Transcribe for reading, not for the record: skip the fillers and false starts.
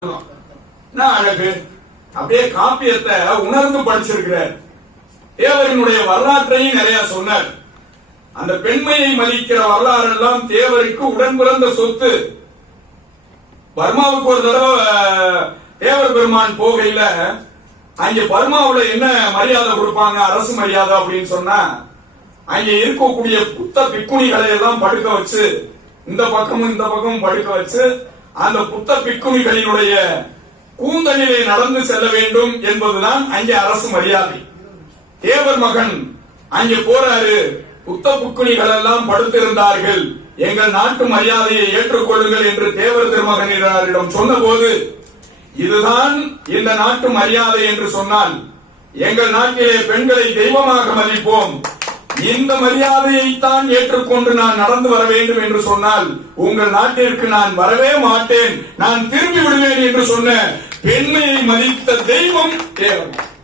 அழகு அப்படியே காப்பியத்தை உணர்ந்து படிச்சிருக்கிறார். தேவரினுடைய வரலாற்றையும் நிறைய சொன்னார். அந்த பெண்மையை மதிக்கிற வரலாறு எல்லாம் தேவருக்கு உடன் பிறந்த சொத்து. பர்மாவுக்கு ஒரு தடவை தேவர் பெருமான் போகையில அங்க பர்மாவுல என்ன மரியாதை கொடுப்பாங்க, அரசு மரியாதை அப்படின்னு சொன்னா, அங்க இருக்கக்கூடிய புத்த பிக்குணிகளை எல்லாம் படுக்க வச்சு, இந்த பக்கமும் இந்த பக்கமும் படுக்க வச்சு, அந்த புத்த பிக்குணிகளினுடைய கூந்தலிலே நடந்து செல்ல வேண்டும் என்பதுதான் அங்கே அரசு மரியாதை. தேவர் மகன் அங்கே போறாரு, புத்த புக்குணிகள் எல்லாம் படுத்திருந்தார்கள், எங்கள் நாட்டு மரியாதையை ஏற்றுக்கொள்ளுங்கள் என்று தேவர் திருமகனிடம் சொன்ன போது, இதுதான் இந்த நாட்டு மரியாதை என்று சொன்னால், எங்கள் நாட்டிலே பெண்களை தெய்வமாக மதிப்போம், இந்த மரியாதையைத்தான் ஏற்றுக்கொண்டு நான் நடந்து வர வேண்டும் என்று சொன்னால் உங்கள் நாட்டிற்கு நான் வரவே மாட்டேன், நான் திரும்பி விடுவேன் என்று சொன்ன பெண்மையை மதித்த தெய்வம் தேவர்.